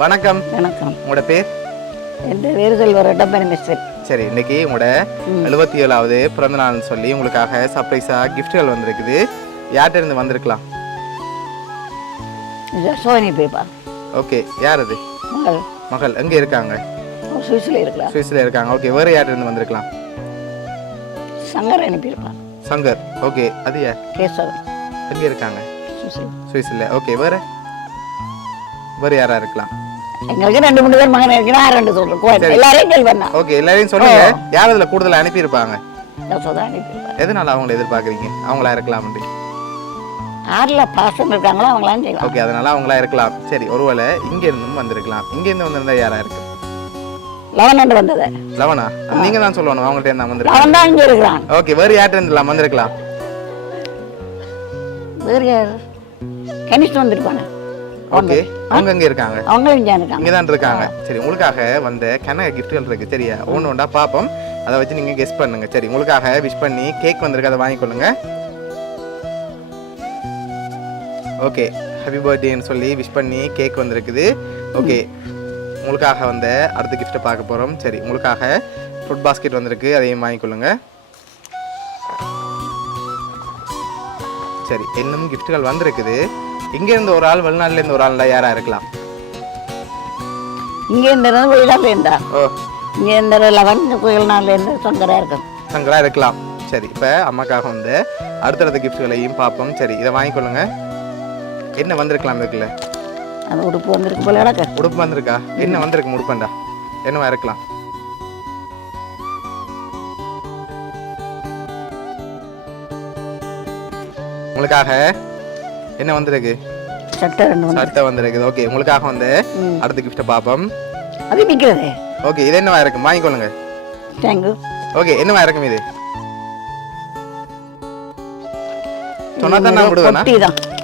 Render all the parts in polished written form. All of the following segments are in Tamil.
வணக்கம். வணக்கம். உங்களோட பேர்? என் பேர் செல்வரட்டம். சரி, இன்னைக்கு உங்களோட 77வது பிறந்த நாள்னு சொல்லி உங்களுக்காக சர்ப்ரைஸா கிஃப்ட்கள் வந்திருக்குது. யார்கிட்ட இருந்து வந்திருக்கலாம்? சோனி பேப்பா. ஓகே, யார் அது? மகள். மகள் எங்க இருக்காங்க? சுவிஸ்ல இருக்கலாம். சுவிஸ்ல இருக்காங்க. ஓகே, வேற யார்கிட்ட இருந்து வந்திருக்கலாம்? சங்கர் அனுப்பியிருப்பான். சங்கர். ஓகே, அது யார்? கேசவன். எங்க இருக்காங்க? சுவிஸ்ல. ஓகே, வேற யாரா இருக்கலாம்? எங்களுக்கு 2-3 பேர் மகன் இருக்கிறா. 2 சொல்றேன். எல்லாரையும் கேள்வா. ஓகே, எல்லாரையும் சொல்லுங்க. யார் அதுல கூடுதலா அனுப்பியிருப்பாங்க? எதனால அவங்களை எதிர்பார்க்குறீங்க? அவங்களா இருக்கலாம். யாரில் பாசம் இருக்காங்களோ அவங்களாம் செய்யலாம். ஓகே, அதனால அவங்களா இருக்கலாம். சரி, ஒருவேளை இங்க இருந்தும் வந்திருக்கலாம். இங்க இருந்து வந்திருந்தா யாரா இருக்கு? லவன் வந்தது. லவனா? நீங்க தான் சொல்லணும். அவங்கள்ட்ட இருந்தா வந்திருக்காங்க. அவன் தான் இங்க இருக்கிறான். ஓகே, வேற யார்கிட்ட இருந்துலாம் வந்திருக்கலாம்? வேற யார்? கனிஷ்ட வந்திருப்பாங்க. ஓகே, அவங்க எங்க இருக்காங்க? அவங்க இங்க தான் இருக்காங்க. சரி, உங்களுக்காக வந்த கனக கிஃப்ட்கள் இருக்கு. சரியா, ஒண்ணா பாப்போம். அதை வச்சு நீங்க கெஸ் பண்ணுங்க. சரி, உங்களுக்காக விஷ் பண்ணி கேக் வந்திருக்கு, அதை வாங்கிக்கொள்ளுங்க. ஓகே, ஹாப்பி பர்த்டேன்னு சொல்லி விஷ் பண்ணி கேக் வந்திருக்குது. ஓகே, உங்களுக்காக வந்த அடுத்த கிஃப்ட்டை பார்க்க போறோம். சரி, உங்களுக்காக ஃப்ரூட் பாஸ்கெட் வந்திருக்கு, அதையும் வாங்கிக்கொள்ளுங்க. சரி, இன்னும் கிஃப்ட்கள் வந்திருக்குது. இங்க இருந்து ஒரு ஆள், வெளிநாட்டுல இருந்து ஒரு ஆள் யாரா இருக்கலாம்? இங்க இருந்து வெளிநாட்டுல இருந்தா. ஓ, இங்க இருந்து 11 வெளிநாட்டுல இருந்து சங்கரா இருக்கும். சங்கரா இருக்கலாம். சரி, இப்ப அம்மாக்காக வந்து அடுத்தடுத்த கிஃப்ட்களையும் பார்ப்போம். சரி, இதை வாங்கிக்கொள்ளுங்க. என்ன வந்திருக்கலாம் இதுக்குள்ள? அந்த உடுப்பு வந்திருக்கு போல. எனக்கு உடுப்பு வந்திருக்கா? என்ன வந்திருக்கு? முடுப்பண்டா என்னவா இருக்கலாம்? உங்களுக்காக என்ன வந்திருக்கு? சட்டை வந்திருக்கு. ஓகே, உங்களுக்காக வந்து அடுத்த கிஃப்ட் பாப்போம். அது நிக்கிறது. ஓகே, இது என்னவா இருக்கு? வாங்கிக்கொள்ளுங்க. Thank you. ஓகே, என்னவா இருக்கும் இது? சொன்னா தான் நான் விடுவேனா?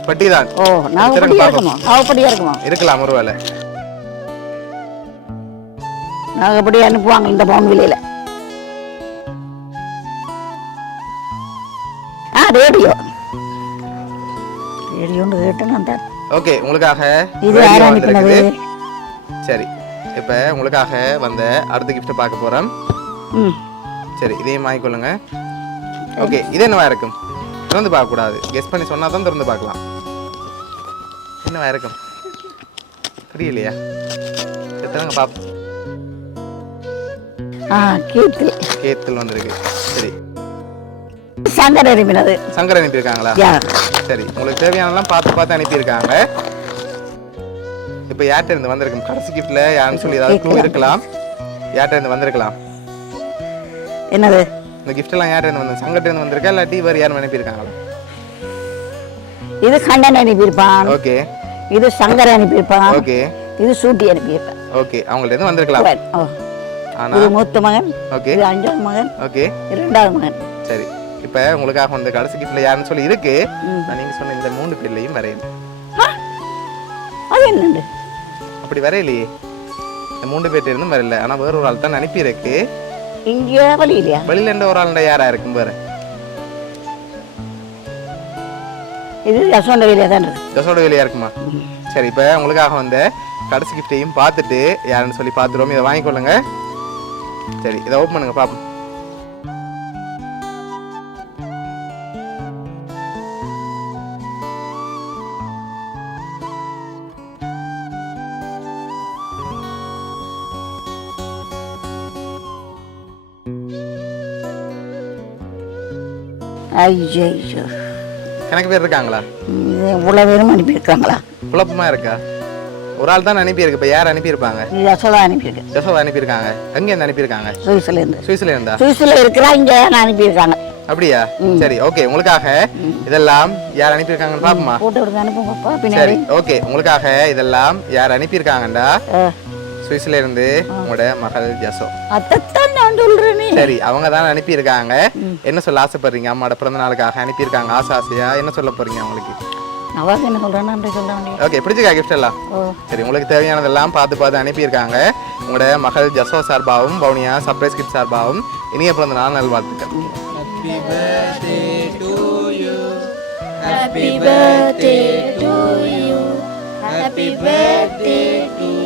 பட்டி தான். ஓ, நான் பட்டியா இருக்குமா? பட்டியா இருக்குமா? இருக்கலாம் ஒருவேளை. நாங்க பட்டி அனுப்புவாங்க இந்த பவுன் விலையில. ரேடியோ. ரேடியோன்னு கேட்டேன் நான் தான். ஓகே, உங்களுக்காக இது யார் அனுப்பினது? சரி, இப்போ உங்களுக்காக வந்த அடுத்த கிஃப்ட் பார்க்க போறோம். சரி, இதையும் வாங்கிக்கொள்ளுங்க. ஓகே, இது என்னவா இருக்கும்? திறந்து பார்க்க கூடாது. கெஸ் பண்ணி சொன்னா தான் திறந்து பார்க்கலாம். என்னவா இருக்கும்? புரியலையா? எத்தனைங்க பாப்போம். கேத்தல் வந்திருக்கு. சரி, சங்கர் அனுப்பினது. சங்கர் அனுப்பியிருக்காங்களா? சரி, உங்களுக்கு தேவையானலாம் பார்த்து அனுப்பியிருக்காங்க. இப்போ யார்கிட்ட இருந்து வந்திருக்கும்? கடைசி கிஃப்ட்ல யாருன்னு சொல்லி ஏதாவது க்ளூ இருக்கலாம். யார்கிட்ட இருந்து வந்திருக்கலாம்? என்னது இந்த கிஃப்ட் எல்லாம் யார்கிட்ட இருந்து வந்து? சங்கர்ட்ட இருந்து வந்திருக்கா இல்லாட்டி வேற யாரும் அனுப்பியிருக்காங்களா? இது கண்ணன் அனுப்பியிருப்பான். ஓகே, இது சங்கர் அனுப்பியிருப்பான். ஓகே, இது சூட்டி அனுப்பியிருப்பான். ஓகே, அவங்கள்ட்ட இருந்து வந்திருக்கலாம். ஆனா இது மூத்த மகன். ஓகே, இது 5வது மகன். ஓகே, 2வது மகன். சரி, இப்போ உங்களுக்காக வந்து கடைசி கிஃப்ட்ல யாருன்னு சொல்லி இருக்கு. நீங்க சொன்ன இந்த 3 பேர்லையும் வரையல. அது என்னண்டு? அப்படி வரையிலையே. இந்த 3 பேர்ட்ட இருந்தும் வரல. ஆனா வேற ஒரு ஆள் தான் அனுப்பி இருக்கு. இங்க வழியிலையா? வெளியில இருந்த ஒரு ஆள் யாரா இருக்கும் வேற? இது யசோண்ட வேலையா தான் இருக்கு. யசோண்ட வேலையா இருக்குமா? சரி, இப்போ உங்களுக்காக வந்து கடைசி கிஃப்டையும் பார்த்துட்டு யாருன்னு சொல்லி பார்த்துருவோம். இதை வாங்கிக்கொள்ளுங்க. சரி, இதை ஓப்பன் பண்ணுங்க பாப்போம். ஐயோ, எனக்கு பேர் இருக்காங்களா? இவ்வளவு பேரும் அனுப்பியிருக்காங்களா? குழப்பமா இருக்கா? ஒரு ஆள் தான் அனுப்பியிருக்கு. இப்போ யார் அனுப்பியிருப்பாங்க? யசோதா அனுப்பியிருக்கு. யசோதா அனுப்பியிருக்காங்க. எங்க இருந்து அனுப்பியிருக்காங்க? சுவிஸ்ல இருந்து. சுவிஸ்ல இருந்தா? சுவிஸ்ல இருக்கிறா, இங்க அனுப்பியிருக்காங்க. அப்படியா? சரி, ஓகே, உங்களுக்காக இதெல்லாம் யார் அனுப்பியிருக்காங்கன்னு பாப்போமா? போட்டோ எடுத்து அனுப்புங்கப்பா பின்னாடி. சரி, ஓகே, உங்களுக்காக இதெல்லாம் யார் அனுப்பியிருக்காங்கடா? சுவிஸ்ல இருந்து உங்களோட மகள் ஜசோ. அதான் நான் சொல்றேன். சரி, அவங்க தான் அனுப்பியிருக்காங்க. என்ன சொல்ல ஆசைப்படுறீங்க? அம்மாவோட பிறந்த நாளுக்காக அனுப்பியிருக்காங்க. ஆசையா என்ன சொல்ல போறீங்க அவங்களுக்கு? நவாஸ் என்ன சொல்றேன். ஓகே, பிடிச்சிக்கா கிஃப்ட் எல்லாம்? சரி, உங்களுக்கு தேவையானதெல்லாம் பார்த்து அனுப்பியிருக்காங்க. உங்களோட மகள் ஜசோ சார்பாகவும் வவுனியா சர்ப்ரைஸ் கிஃப்ட் சார்பாகவும் இனிய பிறந்த நாள் நல்வாழ்த்துக்கள். Happy birthday to you. Happy birthday to you. Happy birthday to